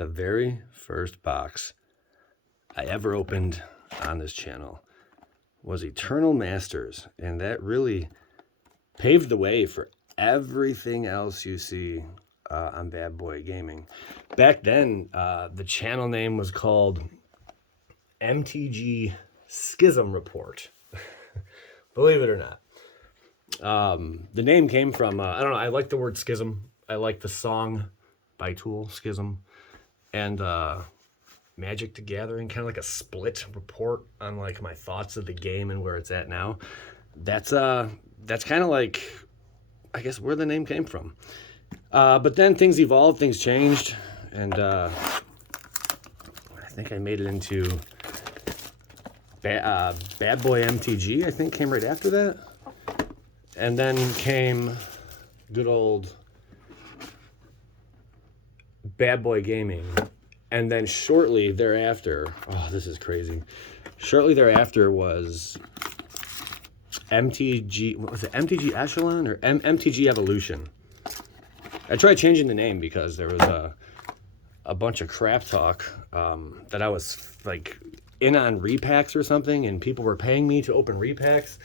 the very first box I ever opened on this channel was Eternal Masters, and that really paved the way for everything else you see on Bad Boy Gaming. Back then, the channel name was called MTG Schism Report. Believe it or not. The name came from, I don't know, I like the word schism. I like the song by Tool, Schism. And Magic the Gathering, kind of like a split report on like my thoughts of the game and where it's at now. That's kind of like, I guess, where the name came from. But then things evolved, things changed, and I think I made it into Bad Boy MTG, I think, came right after that. And then came good old Bad Boy Gaming. And then shortly thereafter, oh, this is crazy. Shortly thereafter was MTG, what was it, MTG Echelon or MTG Evolution? I tried changing the name because there was a bunch of crap talk that I was like in on repacks or something, and people were paying me to open repacks,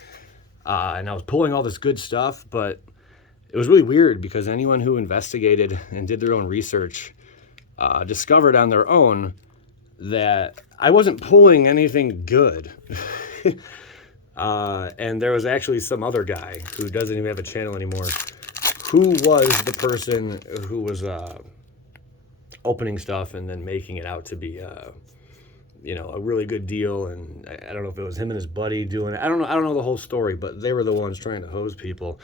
and I was pulling all this good stuff, but it was really weird because anyone who investigated and did their own research discovered on their own that I wasn't pulling anything good. And there was actually some other guy who doesn't even have a channel anymore who was the person who was opening stuff and then making it out to be a really good deal. And I don't know if it was him and his buddy doing it. I don't know the whole story, but they were the ones trying to hose people.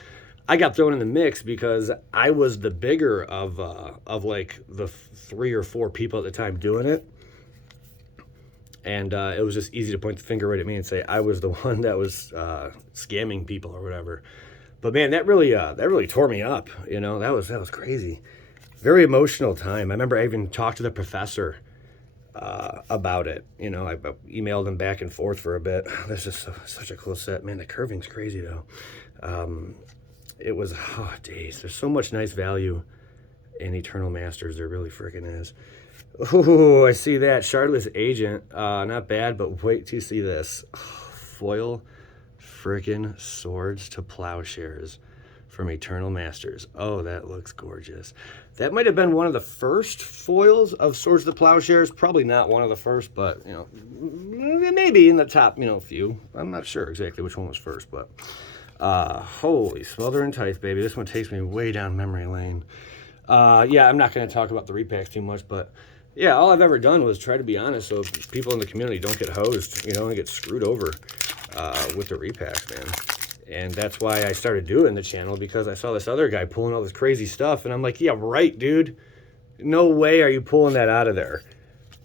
I got thrown in the mix because I was the bigger of like the 3 or 4 people at the time doing it. And it was just easy to point the finger right at me and say I was the one that was scamming people or whatever. But man, that really tore me up. That was crazy. Very emotional time. I remember I even talked to the professor about it. I emailed him back and forth for a bit. This is such a cool set, man. The curving's crazy though. It was, oh, days. There's so much nice value in Eternal Masters. There really freaking is. Oh, I see that. Shardless Agent. Not bad, but wait to see this. Oh, foil freaking Swords to Plowshares from Eternal Masters. Oh, that looks gorgeous. That might have been one of the first foils of Swords to Plowshares. Probably not one of the first, but, maybe in the top, few. I'm not sure exactly which one was first, but... holy Smother and Tithe, baby. This one takes me way down memory lane. Yeah, I'm not going to talk about the repacks too much, but yeah, all I've ever done was try to be honest so people in the community don't get hosed, and get screwed over with the repacks, man. And that's why I started doing the channel, because I saw this other guy pulling all this crazy stuff, and I'm like, yeah, right, dude. No way are you pulling that out of there.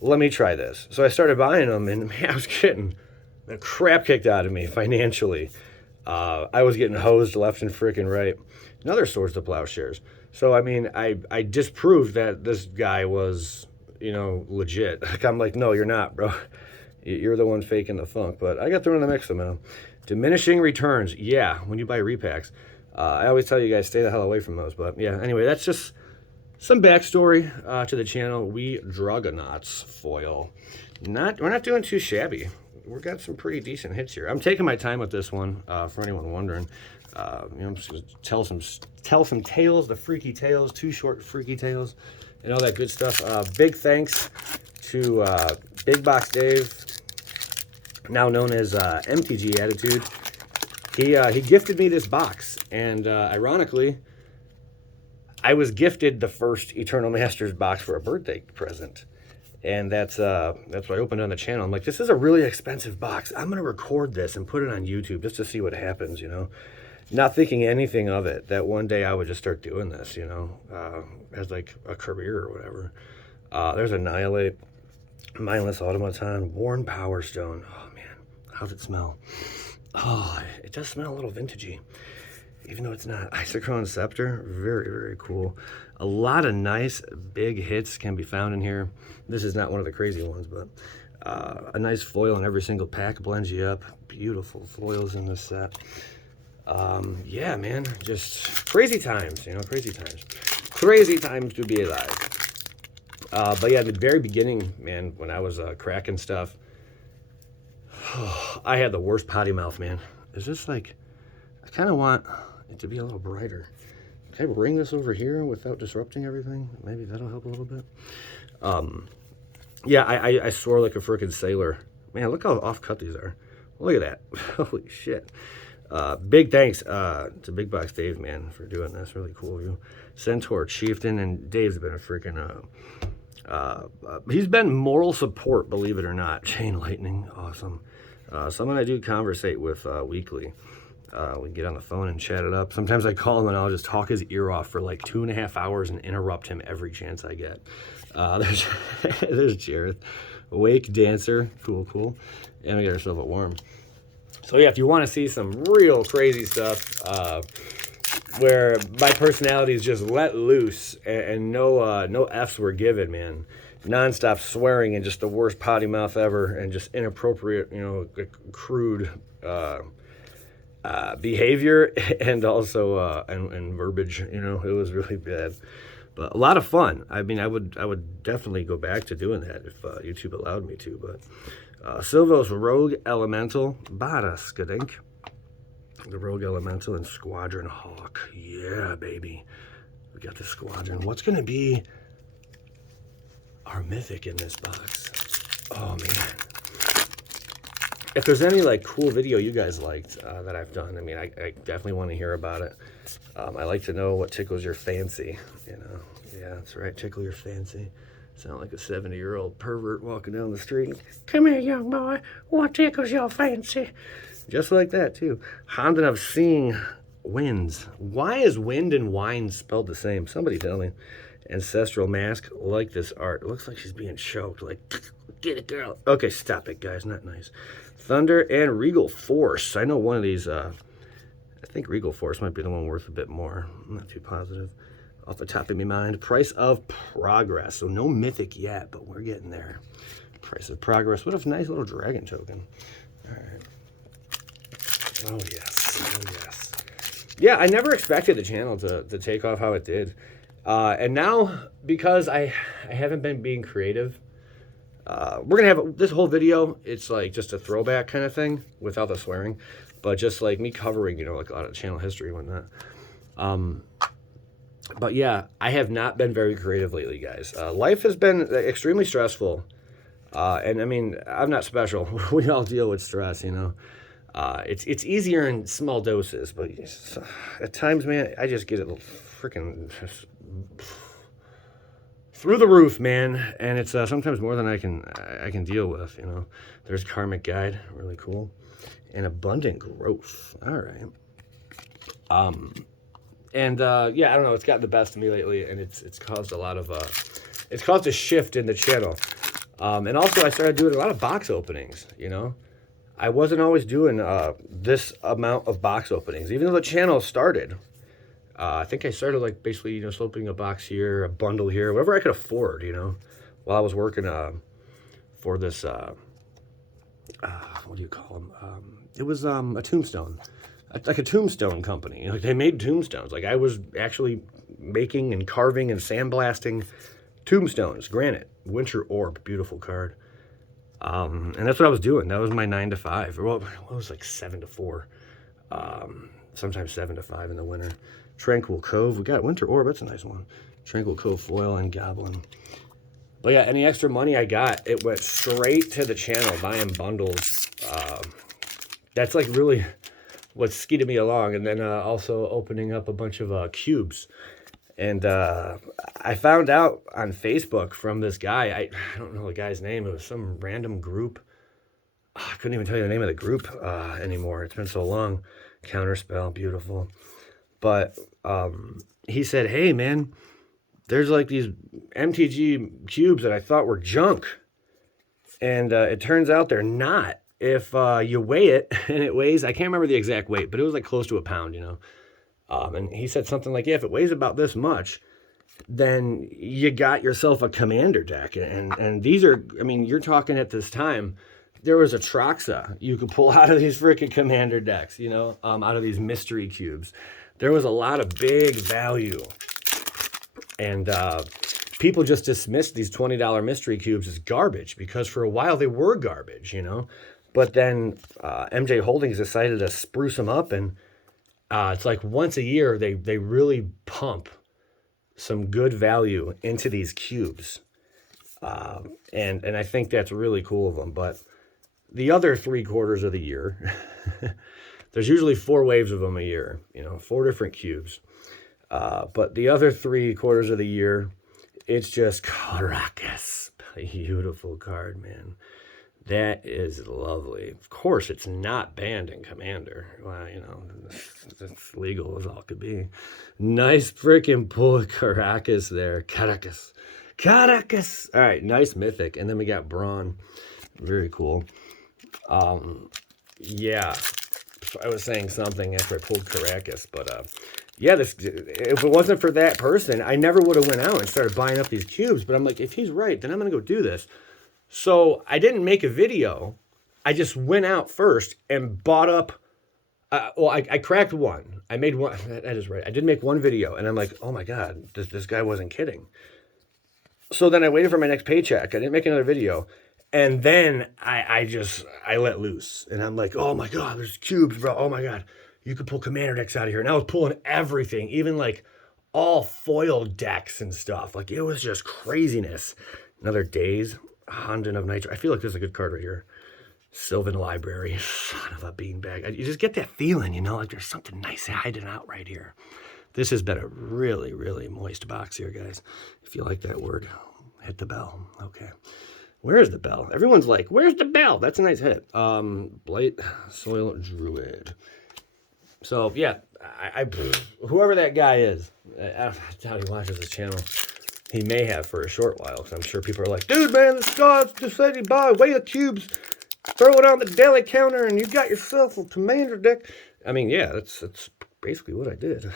Let me try this. So I started buying them, and man, I was getting the crap kicked out of me financially. I was getting hosed left and freaking right. Another Swords to Plowshares. So, I mean, I disproved that this guy was, legit. I'm like, no, you're not, bro. You're the one faking the funk. But I got thrown in the mix, man. Diminishing returns. Yeah, when you buy repacks. I always tell you guys, stay the hell away from those. But, yeah, anyway, that's just some backstory to the channel. We Dragonauts foil. We're not doing too shabby. We've got some pretty decent hits here. I'm taking my time with this one, for anyone wondering. I'm just going to tell some tales, the freaky tales, 2 short freaky tales, and all that good stuff. Big thanks to Big Box Dave, now known as MTG Attitude. He gifted me this box, and ironically, I was gifted the first Eternal Masters box for a birthday present. And that's what I opened on the channel. I'm like, this is a really expensive box. I'm going to record this and put it on YouTube just to see what happens, Not thinking anything of it, that one day I would just start doing this, as like a career or whatever. There's Annihilate, Mindless Automaton, Worn Power Stone. Oh, man. How's it smell? Oh, it does smell a little vintagey, even though it's not. Isochron Scepter, very, very cool. A lot of nice big hits can be found in here. This is not one of the crazy ones, but a nice foil in every single pack blends you up. Beautiful foils in this set. Yeah, man, just crazy times, crazy times. Crazy times to be alive. But yeah, in the very beginning, man, when I was cracking stuff, I had the worst potty mouth, man. Is this like, I kind of want it to be a little brighter. Can I bring this over here without disrupting everything? Maybe that'll help a little bit. Yeah, I swore like a freaking sailor. Man, look how off-cut these are. Look at that. Holy shit. Big thanks to Big Box Dave, man, for doing this. Really cool of you. Centaur, Chieftain, and Dave's been a freaking... he's been moral support, believe it or not. Chain Lightning, awesome. Someone I do conversate with weekly. We get on the phone and chat it up. Sometimes I call him and I'll just talk his ear off for like 2.5 hours and interrupt him every chance I get. There's Jareth. Wake Dancer, cool. And we got ourselves a worm. So yeah, if you want to see some real crazy stuff, where my personality is just let loose and no F's were given, man. Non-stop swearing and just the worst potty mouth ever and just inappropriate, crude behavior and also and verbiage, it was really bad. But a lot of fun. I mean, I would definitely go back to doing that if YouTube allowed me to. But Silvo's Rogue Elemental, Bada Skadink. The Rogue Elemental and Squadron Hawk. Yeah, baby. We got the Squadron. What's going to be our mythic in this box? Oh, man. If there's any, like, cool video you guys liked that I've done, I mean, I definitely want to hear about it. I like to know what tickles your fancy, Yeah, that's right. Tickle your fancy. Sound like a 70-year-old pervert walking down the street. Come here, young boy. What tickles your fancy? Just like that, too. Honda of Seeing Winds. Why is wind and wine spelled the same? Somebody tell me. Ancestral Mask. Like this art. It looks like she's being choked. Like, get it, girl. Okay, stop it, guys. Not nice. Thunder and Regal Force. I know one of these. I think Regal Force might be the one worth a bit more. I'm not too positive. Off the top of my mind. Price of Progress. So no mythic yet, but we're getting there. Price of Progress. What a nice little dragon token. All right. Oh, yes. Yeah, I never expected the channel to take off how it did. And now, because I haven't been being creative, we're going to have this whole video. It's like just a throwback kind of thing without the swearing. But just like me covering, like a lot of channel history and whatnot. But yeah, I have not been very creative lately, guys. Life has been extremely stressful. And I mean, I'm not special. We all deal with stress, It's easier in small doses, but at times, man, I just get it freaking through the roof, man. And it's sometimes more than I can deal with, There's Karmic Guide, really cool, and Abundant Growth. All right. Yeah, I don't know. It's gotten the best of me lately, and it's caused a lot of it's caused a shift in the channel. And also, I started doing a lot of box openings. I wasn't always doing this amount of box openings, even though the channel started. I think I started like basically, sloping a box here, a bundle here, whatever I could afford, while I was working for this. What do you call them? It was a tombstone. Like a tombstone company. Like they made tombstones. Like I was actually making and carving and sandblasting tombstones. Granite. Winter Orb. Beautiful card. And that's what I was doing. That was my 9 to 5. Well, it was like 7 to 4. Sometimes 7 to 5 in the winter. Tranquil Cove. We got Winter Orb. That's a nice one. Tranquil Cove foil and Goblin. But yeah, any extra money I got, it went straight to the channel buying bundles. That's like really what skidded me along. And then also opening up a bunch of cubes. And I found out on Facebook from this guy. I don't know the guy's name. It was some random group. I couldn't even tell you the name of the group anymore. It's been so long. Counterspell, beautiful. But he said, hey, man, there's like these MTG cubes that I thought were junk. And it turns out they're not. If you weigh it, and it weighs, I can't remember the exact weight, but it was like close to a pound, And he said something like, yeah, if it weighs about this much, then you got yourself a commander deck. And these are, I mean, you're talking at this time, there was a Troxa you could pull out of these freaking commander decks, out of these mystery cubes. There was a lot of big value. And people just dismissed these $20 mystery cubes as garbage because for a while they were garbage, you know. But then MJ Holdings decided to spruce them up, and it's like once a year they really pump some good value into these cubes. And I think that's really cool of them. But the other 3/4 of the year, there's usually 4 waves of them a year, you know, 4 different cubes. But the other 3/4 of the year, it's just Caracas. Beautiful card, man. That is lovely. Of course, it's not banned in Commander. Well, you know, it's legal as all could be. Nice freaking pull of Caracas there. Caracas. Caracas. All right, nice mythic. And then we got Braun. Very cool. Yeah, I was saying something after I pulled Caracas, but yeah, if it wasn't for that person, I never would have went out and started buying up these cubes. But I'm like, if he's right, then I'm going to go do this. So I didn't make a video. I just went out first and bought up. I cracked one. I made one. That is right. I did make one video, and I'm like, oh my God, this guy wasn't kidding. So then I waited for my next paycheck. I didn't make another video. And then I let loose. And I'm like, oh my God, there's cubes, bro. Oh my God, you could pull Commander decks out of here. And I was pulling everything, even like all foil decks and stuff. Like it was just craziness. Another Days, Honden of Nitro. I feel like this is a good card right here. Sylvan Library, son of a beanbag. You just get that feeling, you know, like there's something nice hiding out right here. This has been a really, really moist box here, guys. If you like that word, hit the bell. Okay. Where's the bell? Everyone's like, where's the bell? That's a nice hit. Blight Soil Druid. So, yeah, whoever that guy is, I doubt he watches this channel. He may have for a short while, because I'm sure people are like, dude, man, this guy's just said you buy weigh the cubes, throw it on the daily counter, and you got yourself a Commander deck. I mean, yeah, that's basically what I did.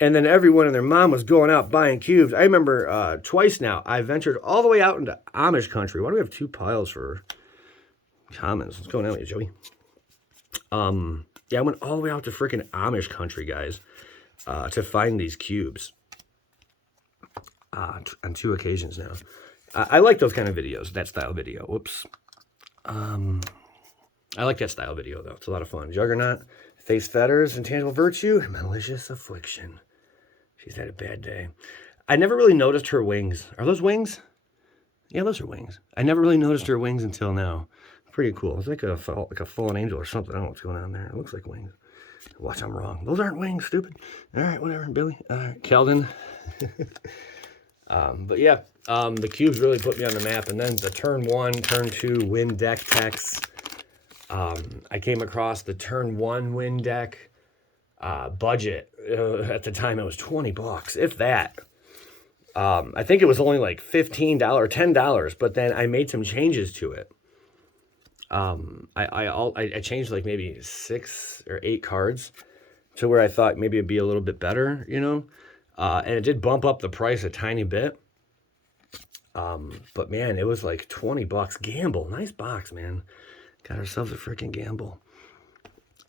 And then everyone and their mom was going out buying cubes. I remember twice now, I ventured all the way out into Amish country. Why do we have 2 piles for commons? What's going on with you, Joey? Yeah, I went all the way out to freaking Amish country, guys, to find these cubes on 2 occasions now. I like those kind of videos, that style video. Whoops. I like that style video, though. It's a lot of fun. Juggernaut, Face Fetters, Intangible Virtue, Malicious Affliction. She's had a bad day. I never really noticed her wings. Are those wings? Yeah, those are wings. I never really noticed her wings until now. Pretty cool. It's like a fallen angel or something. I don't know what's going on there. It looks like wings. Watch, I'm wrong. Those aren't wings, stupid. All right, whatever, Billy. All right, Keldon. But yeah, the cubes really put me on the map. And then the turn 1, turn 2 win deck techs. I came across the turn 1 win deck budget. At the time, it was $20, if that. I think it was only like $15, $10, but then I made some changes to it. I changed like maybe 6 or 8 cards to where I thought maybe it'd be a little bit better, you know. And it did bump up the price a tiny bit. But man, it was like $20. Gamble, nice box, man. Got ourselves a freaking gamble.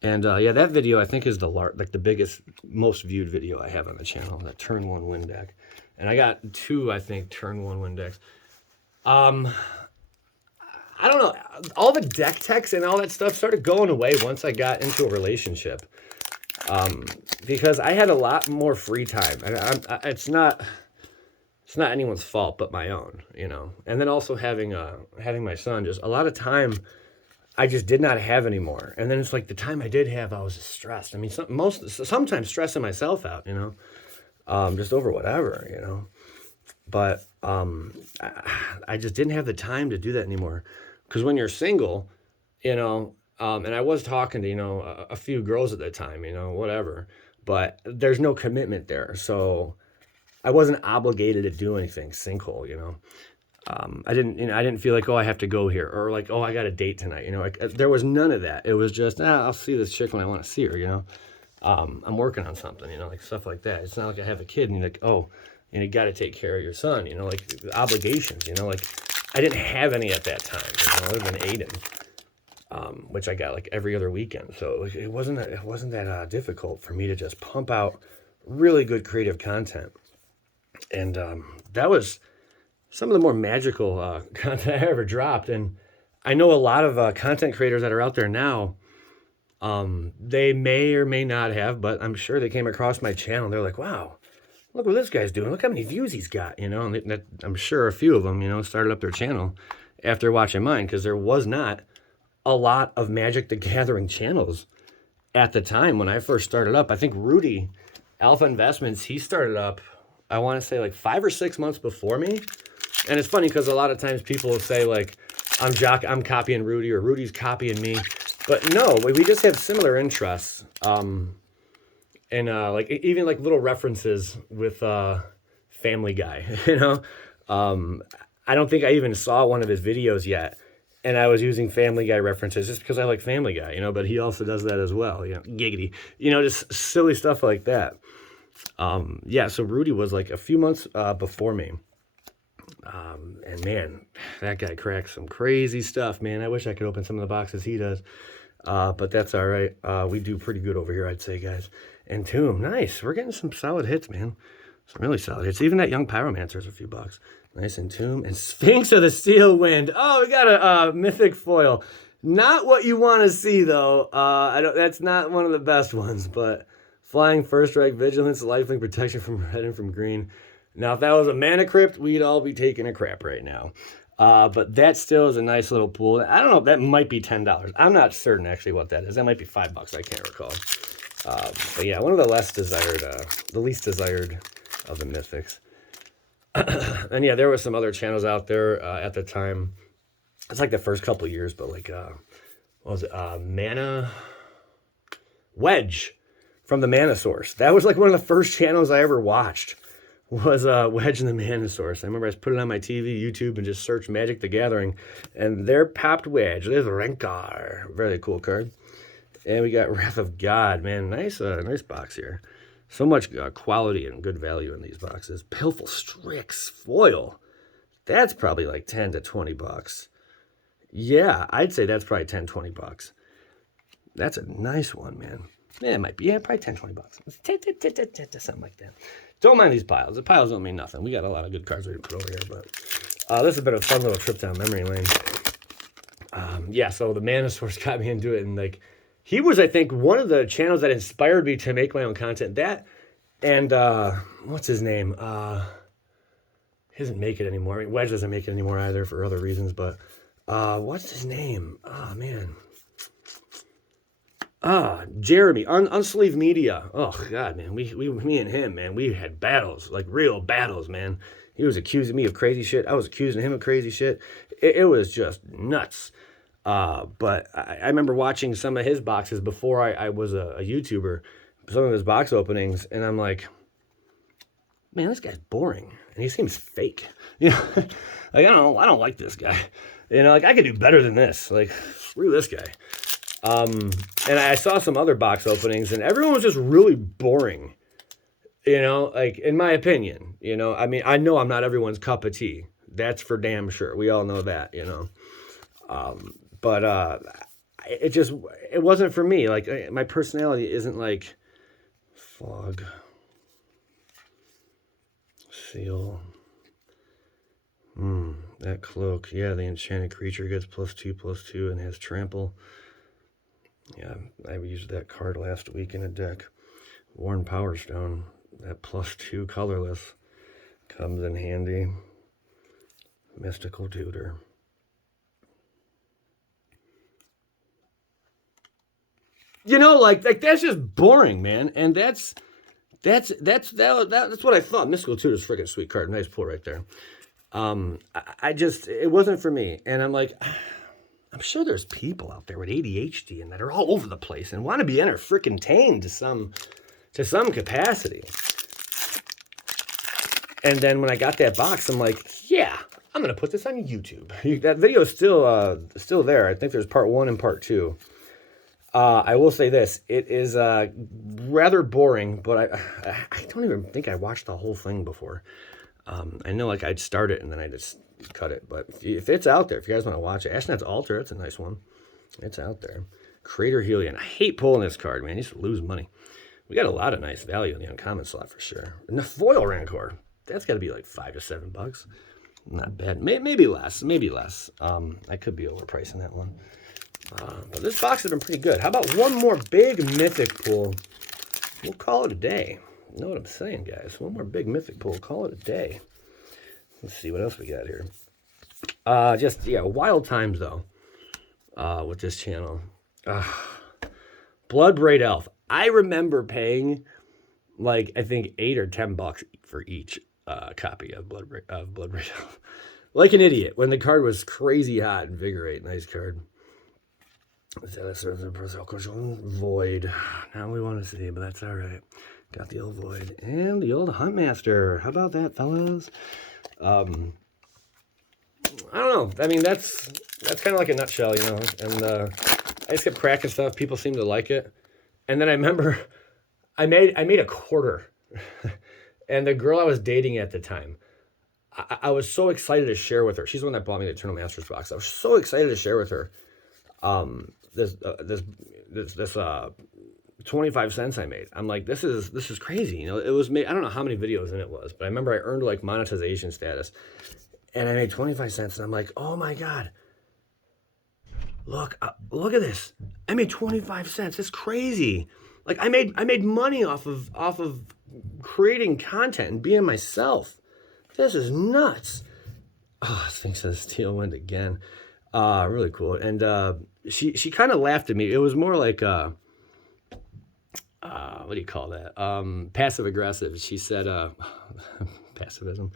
And yeah, that video I think is the biggest, most viewed video I have on the channel. That turn 1 win deck, and I got 2, I think, turn 1 win decks. I don't know. All the deck techs and all that stuff started going away once I got into a relationship. Because I had a lot more free time. It's not anyone's fault but my own, you know. And then also having my son, just a lot of time I just did not have anymore. And then it's like the time I did have, I was just stressed. I mean, sometimes stressing myself out, you know, just over whatever, you know. But I just didn't have the time to do that anymore. Because when you're single, you know, and I was talking to, you know, a few girls at that time, you know, whatever. But there's no commitment there. So I wasn't obligated to do anything, sinkhole, you know. I didn't feel like, oh, I have to go here, or like, oh, I got a date tonight, you know. Like, there was none of that. It was just, I'll see this chick when I want to see her, you know. I'm working on something, you know, like stuff like that. It's not like I have a kid and you're like, oh, you got to take care of your son, you know, like obligations, you know. Like I didn't have any at that time, you know, other than Aiden, which I got like every other weekend. So it wasn't that difficult for me to just pump out really good creative content. And that was some of the more magical content I ever dropped. And I know a lot of content creators that are out there now. They may or may not have, but I'm sure they came across my channel. They're like, wow, look what this guy's doing. Look how many views he's got, you know. And I'm sure a few of them, you know, started up their channel after watching mine, because there was not a lot of Magic the Gathering channels at the time when I first started up. I think Rudy, Alpha Investments, he started up, I want to say like 5 or 6 months before me. And it's funny because a lot of times people will say like, I'm copying Rudy, or Rudy's copying me. But no, we just have similar interests. And like even like little references with Family Guy, you know. I don't think I even saw one of his videos yet, and I was using Family Guy references just because I like Family Guy, you know. But he also does that as well, you know. Giggity, you know, just silly stuff like that. Yeah, so Rudy was like a few months before me. And man, that guy cracks some crazy stuff, man. I wish I could open some of the boxes he does. But that's all right. We do pretty good over here, I'd say, guys. And Tomb, nice. We're getting some solid hits, man. Some really solid hits. Even that Young Pyromancer's a few bucks. Nice. And Tomb. And Sphinx of the Steel Wind. Oh, we got a mythic foil. Not what you want to see, though. That's not one of the best ones, but Flying First Strike, Vigilance, Lifelink, Protection from Red and from Green. Now, if that was a Mana Crypt, we'd all be taking a crap right now. But that still is a nice little pool. I don't know if that might be $10. I'm not certain actually what that is. That might be $5. I can't recall. But yeah, one of the least desired of the mythics. And yeah, there were some other channels out there at the time. It's like the first couple of years, but like, what was it? Mana Wedge from the Mana Source. That was like one of the first channels I ever watched. Was Wedge and the Mana Source. I remember I just put it on my TV, YouTube, and just searched Magic the Gathering, and there popped Wedge. There's Renkar, very cool card, and we got Wrath of God. Man, nice box here. So much quality and good value in these boxes. Pilful Strix foil. That's probably like 10 to 20 bucks. Yeah, I'd say that's probably 10, 20 bucks. That's a nice one, man. Yeah, it might be. Yeah, probably 10, 20 bucks. Something like that. Don't mind these piles. The piles don't mean nothing. We got a lot of good cards we can put over here, but this has been a fun little trip down memory lane. Yeah, so the Mana Source got me into it, and like, he was, I think, one of the channels that inspired me to make my own content. That, and what's his name? He doesn't make it anymore. I mean, Wedge doesn't make it anymore either for other reasons, but what's his name? Oh, man. Jeremy, Unsleeved Media. Oh, God, man. Me and him, man, we had battles, like real battles, man. He was accusing me of crazy shit. I was accusing him of crazy shit. It was just nuts. But I remember watching some of his boxes before I was a YouTuber, some of his box openings, and I'm like, man, this guy's boring. And he seems fake. You know, like, I don't like this guy. You know, like, I could do better than this. Like, screw this guy. And I saw some other box openings, and everyone was just really boring, you know, like, in my opinion, you know. I mean, I know I'm not everyone's cup of tea. That's for damn sure. We all know that, you know. But it wasn't for me. Like, my personality isn't like Fog, Seal. That cloak. Yeah, the enchanted creature gets +2/+2 and has trample. Yeah, I used that card last week in a deck. Worn Power Stone, that +2 colorless, comes in handy. Mystical Tutor. You know, like that's just boring, man. And that's what I thought. Mystical Tutor's freaking sweet card. Nice pull right there. It wasn't for me. And I'm like, I'm sure there's people out there with ADHD and that are all over the place and want to be entertained to some capacity. And then when I got that box, I'm like, yeah, I'm gonna put this on YouTube. That video is still there. I think there's part 1 and part 2. I will say this: it is rather boring, but I don't even think I watched the whole thing before. I know, like, I'd start it and then I just cut it. But if it's out there, if you guys want to watch it, Ashnet's Altar, it's a nice one. It's out there. Crater Helion. I hate pulling this card, man. You just lose money. We got a lot of nice value in the uncommon slot for sure. And the foil Rancor. that's got to be like $5 to $7. Not bad. Maybe less. Maybe less. I could be overpricing that one. But this box has been pretty good. How about one more big mythic pull? We'll call it a day. You know what I'm saying, guys? One more big mythic pull. Call it a day. Let's see what else we got here. Just, yeah, wild times, though, with this channel. Blood Braid Elf. I remember paying, like, I think $8 or $10 for each copy of Blood Braid Elf. Like an idiot. When the card was crazy hot, Invigorate. Nice card. Void. Now we want to see, but that's all right. Got the old Void and the old Huntmaster. How about that, fellas? I don't know. I mean, that's kind of like a nutshell, you know. And I just kept cracking stuff. People seemed to like it. And then I remember I made a quarter, and the girl I was dating at the time, I was so excited to share with her. She's the one that bought me the Eternal Masters box. I was so excited to share with her. This 25 cents I made. I'm like, this is crazy. You know, it was made, I don't know how many videos in it was, but I remember I earned like monetization status, and I made 25 cents, and I'm like, oh my God, look at this. I made 25 cents. It's crazy. Like I made money off of creating content and being myself. This is nuts. Oh, this thing says Tailwind again. Really cool. And she kind of laughed at me. It was more like what do you call that? Passive aggressive. She said passivism.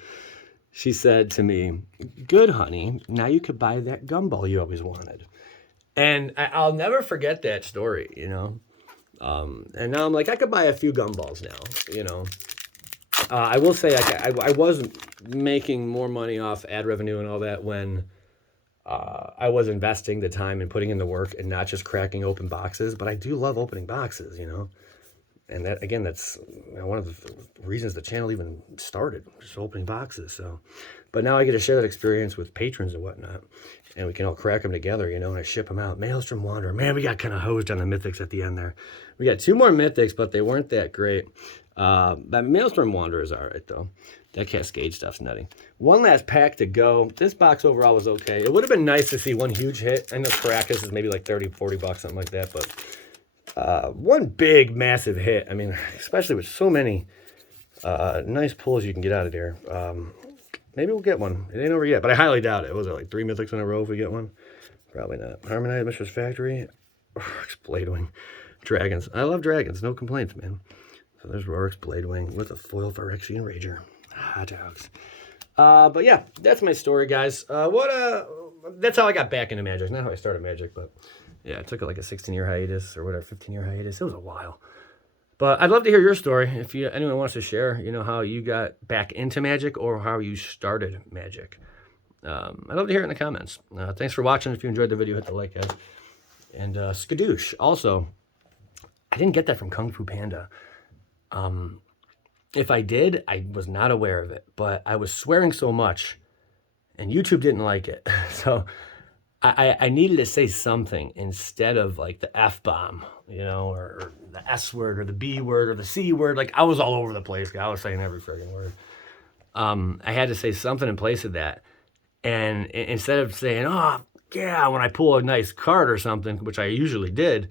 She said to me, "Good, honey. Now you could buy that gumball you always wanted." And I'll never forget that story, you know. And now I'm like, I could buy a few gumballs now, you know. I will say I was making more money off ad revenue and all that when I was investing the time and putting in the work and not just cracking open boxes. But I do love opening boxes, you know. And that, again, that's one of the reasons the channel even started, just opening boxes. So, but now I get to share that experience with patrons and whatnot, and we can all crack them together, you know, and I ship them out. Maelstrom Wanderer. Man, we got kind of hosed on the mythics at the end there. We got 2 more mythics, but they weren't that great. That Maelstrom Wanderer is all right, though. That Cascade stuff's nutty. One last pack to go. This box overall was okay. It would have been nice to see one huge hit. I know Caracas is maybe like 30, 40 bucks, something like that, but one big, massive hit. I mean, especially with so many nice pulls you can get out of there. Maybe we'll get one. It ain't over yet, but I highly doubt it. Was it like 3 mythics in a row if we get one? Probably not. Harmonized Mistress Factory. Bladewing. Dragons. I love dragons. No complaints, man. So there's Rorik's Bladewing with a foil Phyrexian Rager. Hot dogs. But yeah, that's my story, guys. That's how I got back into Magic. Not how I started Magic, but yeah, it took like a 16-year hiatus or whatever, 15-year hiatus. It was a while. But I'd love to hear your story. If anyone wants to share, you know, how you got back into Magic or how you started Magic. I'd love to hear it in the comments. Thanks for watching. If you enjoyed the video, hit the like, guys. And skadoosh. Also, I didn't get that from Kung Fu Panda. If I did, I was not aware of it. But I was swearing so much, and YouTube didn't like it. So I needed to say something instead of like the F-bomb, you know, or the S word or the B word or the C word. Like I was all over the place. I was saying every friggin' word. I had to say something in place of that. And instead of saying, oh, yeah, when I pull a nice card or something, which I usually did,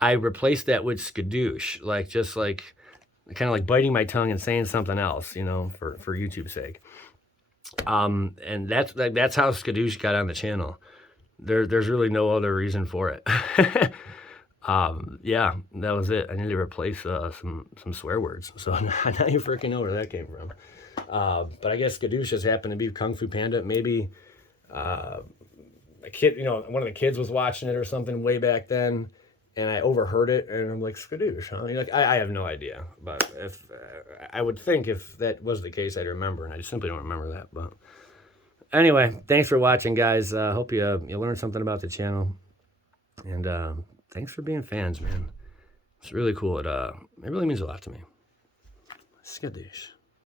I replaced that with skadoosh, like just like kind of like biting my tongue and saying something else, you know, for YouTube's sake. And that's how skadoosh got on the channel. There's really no other reason for it. Yeah, that was it. I need to replace some swear words. So now you freaking know where that came from. But I guess skadoosh just happened to be Kung Fu Panda. Maybe a kid, you know, one of the kids was watching it or something way back then, and I overheard it, and I'm like, skadoosh, huh? Like, I have no idea. But if I would think if that was the case, I'd remember, and I just simply don't remember that. But anyway, thanks for watching, guys. Hope you learned something about the channel. And thanks for being fans, man. It's really cool. It really means a lot to me. Skadoosh.